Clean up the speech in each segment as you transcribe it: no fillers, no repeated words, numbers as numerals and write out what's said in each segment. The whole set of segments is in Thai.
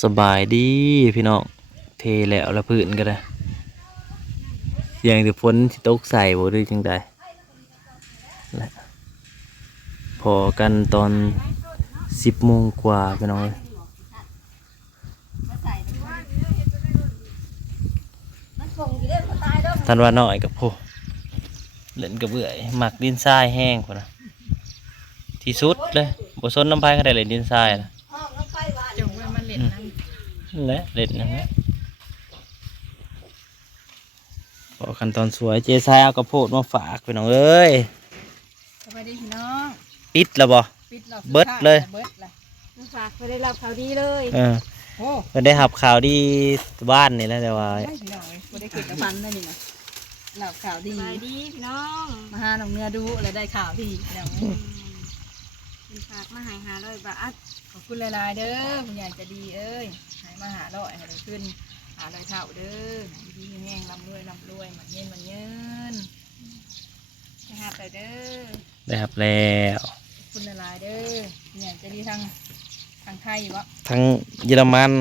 สบายดีพี่น้องเทแล้วละพื้นก็ได้เสียงที่ฝนที่ตกใส่บ่ได้จังใดและพอกันตอน10 โมงกว่าพี่น้องเอ้ยท่านว่าน้อยกับผู้เล่นกับเบื่อยหมักดินทรายแห้งพุ่นนะที่สุดเลยบ่สนน้ำพายก็ได้เล่นดินทรายนะจงไว้มันเล่นน้ำนั่นแหละเล่นนั่นแหละพอขั้นตอนสวยเจทรายเอากระโพดมาฝากพี่น้องเอ้ย สวัสดีพี่น้อง ปิดแล้วบ่ปิดรอบ เบิดเลย เบิดเลย มาฝากไปได้รับข่าวดีเลย โอ้ ก็ได้หับข่าวดีบ้านนี่แหล้วแต่ว่า ได้พี่น้องไม่ได้เก็บกระพันนั่นนี่นะหลับข่าวดี สบายดีพี่น้อง มาหาน้องเนื้อดูอะไรได้ข่าวดีพี่น้อง เป็นฝากมาใหาย500 บาท ขอบคุณหลายๆเด้อคุณยายจะดีเอ้ยหายมาหาร้อยให้ได้ขึ้นหาร้อยเท่าเด้อดีแห้งร่ำรวยร่ำรวยมันเงินมันเงิน ไปหาไปเด้อ ได้หับแล้ว ขอบคุณหลายๆเด้อคุณยายจะดีทางไทยวะ ทั้งเยอรมัน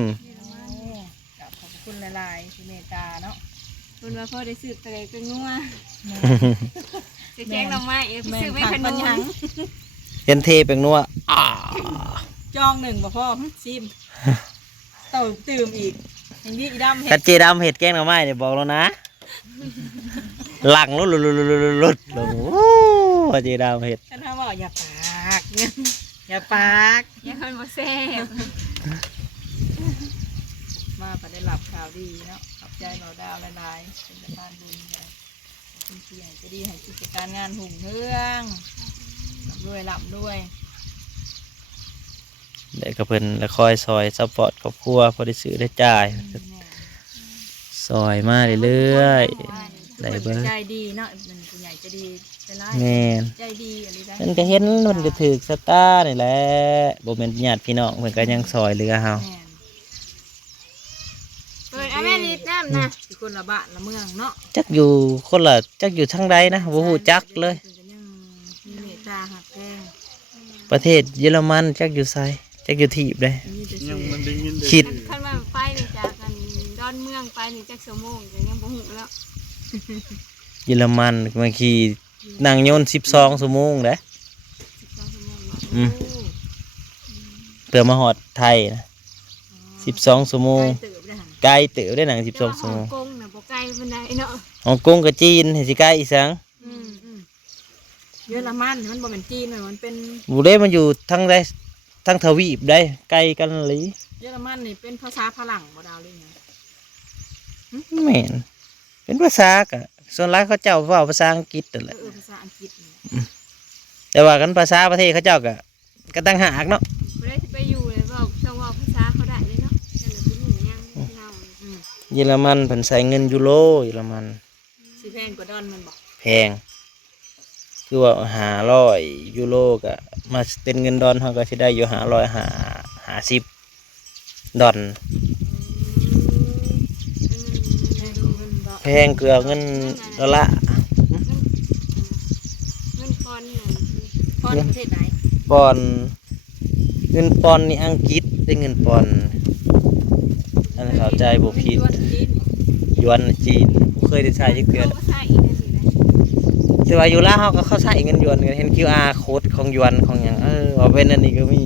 กับขอบคุณหลายๆที่เมตตาเนาะ คุณว่าพ่อได้สืบตะไลเป็นงัวจะแจ้งเราไม่ไปซื้อไม่ขนม ยัง เห็นเทเป็นนัวจองหนึ่งบ่พ่อซิมเต่าตื่มอีกอย่างนี้อีดำเห็ กั ด ดเจดำเห็ดแกงหน่อไม้เนี่ยบอกแล้วนะหลังลุดลงโอ้เจดำเห็ด ฉันทำว่าอย่าปากเนี่ยอย่าปาก ยังคนบ่แซ่บ มาไปได้หลับข่าวดีเนาะขอบใจเราดาวหลายๆเป็นประธานบุญเลยคุณเชียงจะดีให้กิจการงานหุ่งเฮืองหลับด้วย เด็กก็เพิ่นแล้วคอยซอยซัพพอร์ตครอบครัวพอได้ซื้อได้จ่ายซอยมาเรื่อยๆได้เบิ่ง ใจดีเนาะเป็นผู้ใหญ่จะดีใจร้าย แม่น ใจดีอะไรได้ เพิ่นก็เห็นเพิ่นก็ถือสตาร์นี่แหละบ่แม่นญาติพี่น้องเพิ่นก็ยังซอยเหลือเฮา แม่น เปิดแม่ลิดน้ำนะ ที่คนละบ้านละเมืองเนาะ จักอยู่คนละจักอยู่ทางใดนะบ่ฮู้จักเลย มีเมตตาหักแพง ประเทศเยอรมันจักอยู่ไสจักอยู่ที่ใด มีแต่ ยังมันได้ยิน คิด คันว่าไปนี่จากกันดอนเมืองไปนี่จักชั่วโมงก็ยังบ่ฮู้แล้ว เยอรมันบางทีนั่งยนต์12 ชั่วโมงเด้ 12 ชั่วโมงเนาะ อืม เพื่อมาฮอดไทยนะ12 ชั่วโมง ใจเติบได้หัน ไกลเต๋อได้หนัง แต่ว่า 12 ชั่วโมง ฮ่องกงน่ะบ่ไกลปานใดเนาะ ฮ่องกงกับจีนให้สิใกล้อีสัง อืมเยอรมันมันบ่เป็นจีนมันเป็น บ่ได้มันอยู่ทั้งใดทั้งทวีปได้ใกล้กันเลย เยอรมันนี่เป็นภาษาฝรั่งบ่ดาวเลยไง แม่นเป็นภาษากะส่วนหลายเขาเจ้าเว้าภาษาอังกฤษนั่นแหละ ภาษาอังกฤษนี่ แต่ว่ากันภาษาประเทศเขาเจ้าก็ต่างหากเนาะ บ่ได้สิไปอยู่เลยเว้าต้องเว้าภาษาเขาได้เลยเนาะนั่นแหละเป็นหมู่ยังเรา เยอรมันเพิ่นใช้เงินยูโรเยอรมัน สิแพงกว่าดอนมันบอก แพงคือว่า500ยูโรก็มาเป็นเงินดอลเฮาก็สิได้อยู่550ดอล แพงเงินบ่แพงเกลือเงินดอลลาร์ เงินปอนด์นั่น พอประเทศไหน ปอนด์เงินปอนด์นี่อังกฤษได้เงินปอนด์อันนั้นเข้าใจบ่ผิด ส่วนจีน หยวนจีนบ่เคยได้ใช้จักเทื่อ เขาก็ใส่อีกนั่นสินะ แต่ว่าอยู่ลาวเฮาก็เข้าใช้เงินหยวนกันเห็น QR code ของหยวนของหยังว่าเป็นอันนี้ก็มี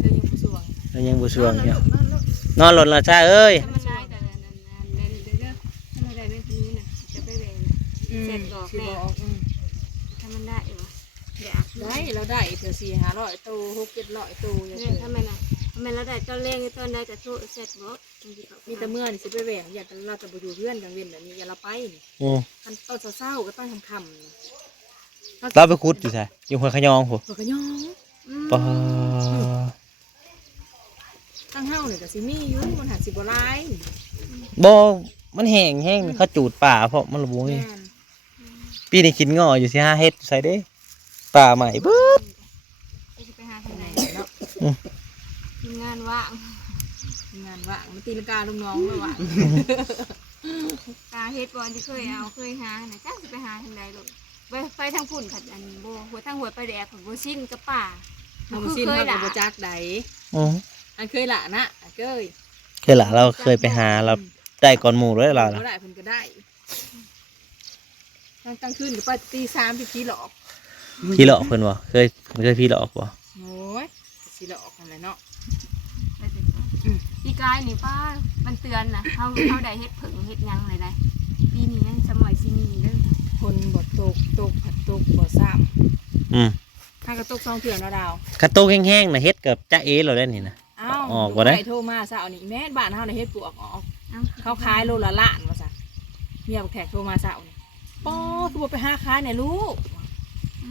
เธอยังผู้สวง แล้วยังบ่ช่วงอยู่นอนหล่นละจ้าเอ้ย ถ้ามันได้แต่นั้นเดินเด้อถ้ามันได้เรื่องนี้น่ะจะไปแบ่งเสร็จดอก สิ แน่ บอก ถ้ามันได้อยู่อยาก ได้เราได้เผื่อ400-500ตู้600-700ตู้อย่าง เนี่ เงี้ ย ย ถ้ามันน่ะถ้ามันแล้วได้ตอนเล่งตอนได้ก็โทษเสร็จบ่ มีแต่เมื่อนี่สิไปแหวงอยากเราจะไปอยู่เพื่อนกลางเว้นแบบนี้อย่าเราไปนี่ อือ มันตอนเช้าๆก็ต้องค่ำๆนี่ เราไปขุดอยู่ไสอยู่ห้วยขะยองพุ่น เผื่อกระยอง ปา ตั้งเฮาเนี่ยก็สิมีอยู่มันหักสิบ่หลาย บ่มันแห้งเขาจูดป่าเพราะมันระบ่มี แม่น ปีนี้กินง้ออยู่สิหาเฮ็ดใส่เด้ป่าใหม่เบิด จะไปหาทางไหน เนาะ ทีมงานว่าง งานว่างมันตีลังกาลุงน้องเลยว่ะ ตาเฮ็ดบอลที่เคยเอาเคยหาน่ะจ้าสิไปหาทางใดลูกไปทางพุ่นผัดอันโบหัวทางหัวไปแดกผัดโบซินกับป่า ทำสิ้นเขากับโบจักใด อือ อันเคยละนะอันเคย เคยล่ะเราเคยไปหาเราได้ก่อนหมู่เลยเราล่ะ เขาได้เพิ่นก็ได้กลางคืนก็ไปตี3พี่หลอก พี่หลอกเพิ่นบ่เคยพี่หลอกบ่ โอ้ยสิหลอกกันเลยเนาะ พี่กายนี่ป้ามันเตือนนะเขาได้เฮ็ดผึ่งเฮ็ดหยังเลยได้ปีนี้ยังสมัยซีนีเด้อ คนบ่ตกผัดตกบ่ซ้ อืม ำถ้ากระตก2เถื่อนดาว กระโตกแห้งๆน่ะเฮ็ดกับจ๊ะเอเราได้นี่นะ อ้าว ออกบ่ได้ ใครโทรมาซะเอานี่แม่บ้านเฮาน่ะเฮ็ดปลวกออก เอ้า เขาขายโลละล้านว่าซะเมียบักแขกโทรมาซะเอานี่ป้อคือบ่ไปหาขายเนี่ยลูก อื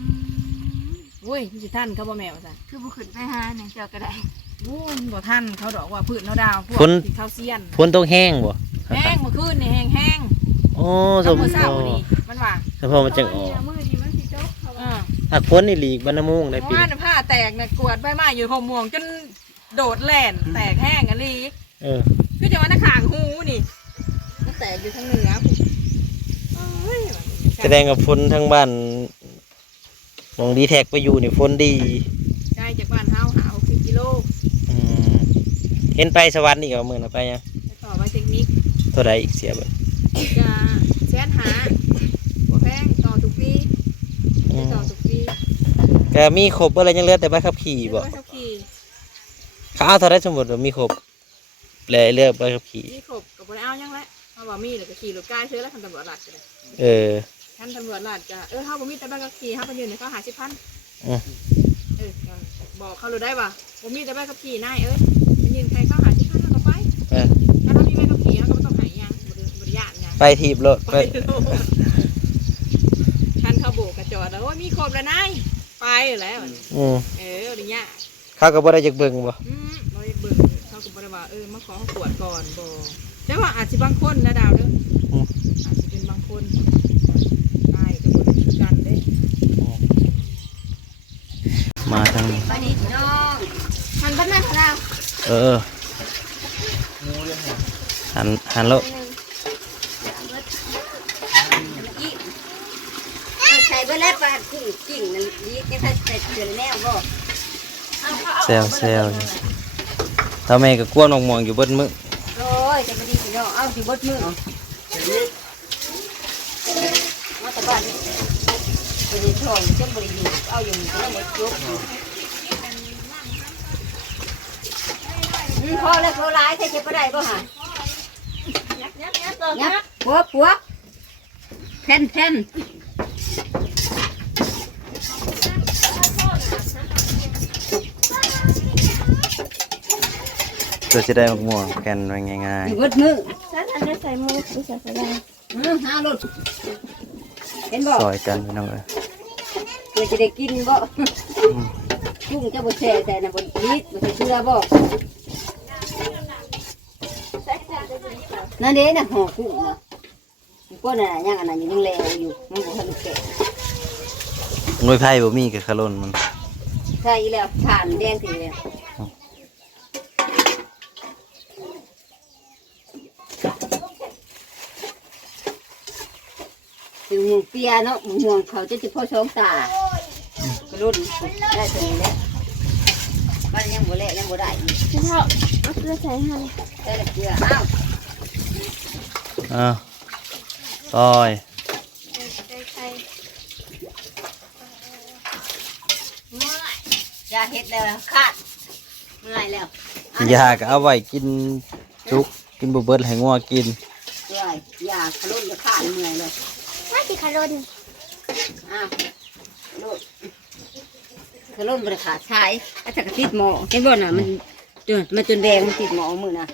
ม โว้ยมันสิทันเขาบ่แม่ว่าซะ คือบุขึ้นไปหาเนี่ยเจ้าก็ได้ โอ้ยบ่ทันเขาดอกว่าพืชเนาะดาวพวกที่เขาเซียน ฝนตกแห้งบ่ แห้งเมื่อคืนนี่แห้ง โอ้ ๆ สม มื้อ พ เช้า อ นี่มันว่า สมพอมันจังออก มือนี้มันสิโจ๊กเขา อ่า หักฝนนี่หลีกบรรณมุงได้ปี ว่าน่ะผ้าแตกน่ะกวดใบไม้อยู่หอมม่วงจนโดดแล่นแตกแห้งอันนี้ เออ คือจะว่าหน้าขางหูนี่มันแตกอยู่ทางเหนือผมเอ้ย แสดงกับฝนทั้งบ้านมองดีแท็กไปอยู่นี่ฝนดี ใกล้จากบ้านเฮาหา60กิโล อืมเห็นไปสวรรค์อีกเอามื้อน่ะไปยัง ไปต่อไปเทคนิค เท่าใดอีกเสียเบิด จะแสนหาบ่แพงต่อทุกปี อืม ต่อทุกปี ก็มีครบอะไรยังเหลือแต่ใบขับขี่บ่ ไปขับขี่ เขาเอาเท่าไรสมมุติว่ามีครบแล้วเลือกใบขับขี่ มีขบกับบ่ได้เอาหยังแล้วเฮาบ่มีแล้วก็ขี่รถใกล้ซื้อแล้วคันตำรวจลัดก็ได้ เออ คันตำรวจลัดก็เฮาบ่มีแต่ใบขับขี่เฮาไปยืนให้เขา50,000 อืม ก็บอกเขาเลยได้ว่าบ่มีแต่ใบขับขี่นายเอ้ยไปยืนใครเขา50,000เฮาก็ไป เออ ถ้าเรามีใบขับขี่เฮาก็บ่ต้องหาหยังบ่ได้ย่านหยัง ไปทีบรถ ไป ไป โลดคันเขาโบกกระจอดแล้วว่ามีครบแล้วนายไปแล้ว อืม อริยะ เขาก็บ่ได้จักเบิ่งบ่ เราอยากเบิ่งเขาก็บ่ได้ว่ามาขอเขาตรวจก่อนบ่แต่ว่าอาจสิบางคนนะดาวเด้ออาจสิเป็นบางคนตายก็บ่ได้คือกันเด้ มาทาง วันนี้พี่น้องมันบ้านของเรา เออหันโลก ใช้เบอร์แรกปลากุ้งกิ่งนั่นดีแค่ใส่เดือนแนวบ่ แซวอยู่ถ้าแม่ก็กวนมองๆอยู่เบิดมื้อ โอ้ยจะมาดีพี่น้องเอาสิบดมือมาตะบ้านนี่บริทองเจ้าบริอยู่เอาอยู่ก็ต้องยกอยู่พอแล้วเขาร้ายใครเจ็บบ่ได้บ่ฮะยับปัวแผ่น เพื่อจะได้มะม่วงแกันไว้ง่าย สิบดมือ ฉันอันนี้ใส่มือไม่ใส่กระดาษ หารถเห็นบ่ ๆซอยกันพี่น้องเอ้ย เพื่อจะได้กินบ่กุ้งเจ้าบ่แช่แต่น่ะบ่นิดบ่ใส่เกลือบ่นั่นเด้น่ะห่อกุ้งน่ะก็น่ะยังอันนั้นยังแลอยู่มันบ่ทันแก่ หน่วยไผ่บ่มีก็ขะล้นมัน ใช่แล้วทานแดงสิแล้วถึงหมูเปียเนาะหมูม่วงเขาจะพ่อสองตากระลุ่นได้ตัวนี้แหละบ้านยังบ่แลยังบ่ได้อีก พี่พ่อเอาเกลือใส่ให้ ได้แต่เกลืออ้าว อ้าวซอย ยาเฮ็ดแล้วคาดเมื่อยแล้ว ยาก็เอาไว้กินจุกกินบ่เบิดให้งัวกิน เมื่อยยาขลุ่นจะคาดเมื่อยเลย ว่าสิคารน อ้าวลูกขลุ่นบริขาดใช้อาจจะกระติดหมอเห็นบ่น่ะมันจนแดงมันติดหมอมือน่ะ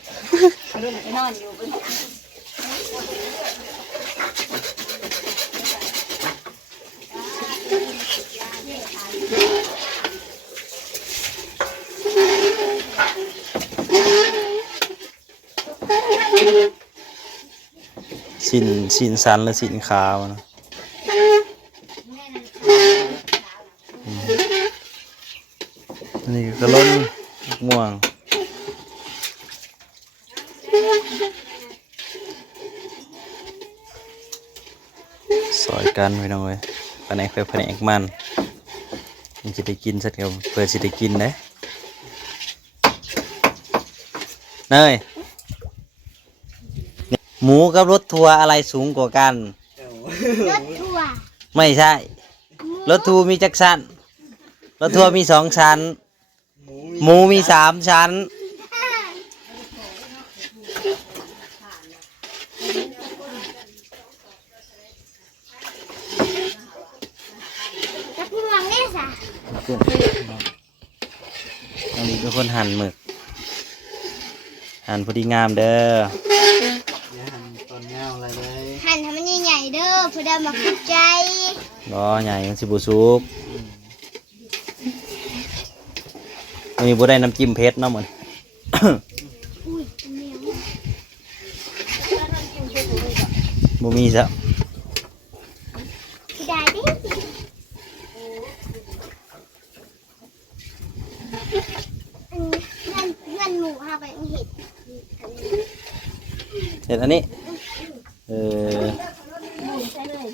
ขลุ่นไปนอนอยู่บนสินสันและสินขาวนะอันนี่ก็ล้นม่วงซอยกันพี่น้องเอ้ยแผนกไปแผนกมัน มันจะได้กินสักเดียวเพื่อจะได้กินนะเนยหมูกับรถทัวร์อะไรสูงกว่ากัน รถทัวร์ ไม่ใช่ รถทัวร์มีจักรชั้นรถทัวร์มี2 ชั้น หมูมี3 ชั้น แล้วพี่วังเนี่ยสะ น้องดีเป็นคนหั่นหมึก หั่นพอดีงามเด้อ อย่าหันตอนเงาอะไรเลย หั่นทำมันใหญ่ๆเด้อเพื่อได้มาเข้าใจ บ่ใหญ่มันสิบุสุกมันมีบ่ได้น้ำจิ้มเผ็ดเนาะเหมือน อุ้ยเหนียว บ่มีซะ ได้ดิเงินหมูค่ะไปเห็ด เห็นอันนี้ ใช่เลย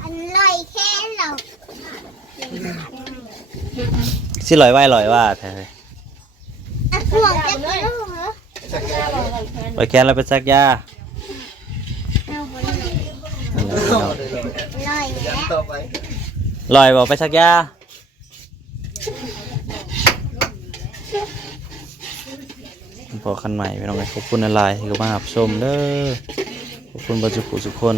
อร่อยแค่เรา สิลอยไว้ลอยว่าแท้ อ่ะห่วงจะกินลูกเหรอ ลอยแขนเราไปซักยา เอาไปเลย นั่นแหละพี่น้อง อร่อยแล้ว ต่อไป ลอยบอกไปซักยาพอคันใหม่พี่น้องขอบคุณอะไรที่เข้ามารับชมเด้อขอบคุณบรรจุทุกคน